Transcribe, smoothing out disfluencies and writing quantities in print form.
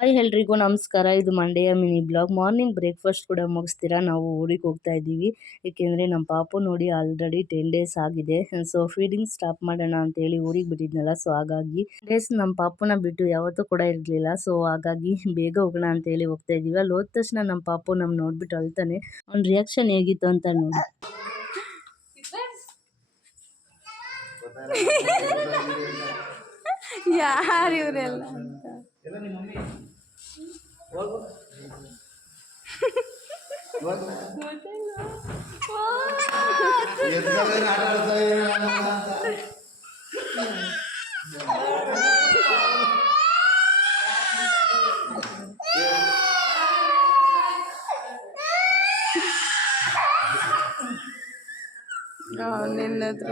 Hi ಎಲ್ರಿಗೂ ನಮಸ್ಕಾರ. ಇದು ಮಂಡೆಯ ಮಿನಿ ಬ್ಲಾಗ್. ಮಾರ್ನಿಂಗ್ ಬ್ರೇಕ್ಫಾಸ್ಟ್ ಕೂಡ ಮುಗಿಸ್ತೀರಾ ನಾವು ಊರಿಗೆ ಹೋಗ್ತಾ ಇದ್ದೀವಿ. ಏಕೆಂದರೆ ನಮ್ಮ ಪಾಪು ನೋಡಿ ಆಲ್ರೆಡಿ 10 ಡೇಸ್ ಆಗಿದೆ. ಸೊ ಫೀಡಿಂಗ್ ಸ್ಟಾಪ್ ಮಾಡೋಣ ಅಂತೇಳಿ ಊರಿಗೆ ಬಿಟ್ಟಿದ್ನಲ್ಲ. ಸೊ ಹಾಗಾಗಿ ಡೇಸ್ ನಮ್ಮ ಪಾಪುನ ಬಿಟ್ಟು ಯಾವತ್ತೂ ಕೂಡ ಇರಲಿಲ್ಲ. ಸೊ ಹಾಗಾಗಿ ಬೇಗ ಹೋಗೋಣ ಅಂತೇಳಿ ಹೋಗ್ತಾ ಇದ್ದೀವಿ. ಅಲ್ಲಿ ಹೋದ ತಕ್ಷಣ ನಮ್ಮ ಪಾಪು ನಮ್ಮ ನೋಡ್ಬಿಟ್ಟು ಅಳ್ತಾನೆ. ಅವ್ನ ರಿಯಾಕ್ಷನ್ ಹೇಗಿತ್ತು ಅಂತ ನೋಡಿ. ಯಾರು ಇವರೆಲ್ಲ ಅಂತ ನಿನ್ನ ಹತ್ರ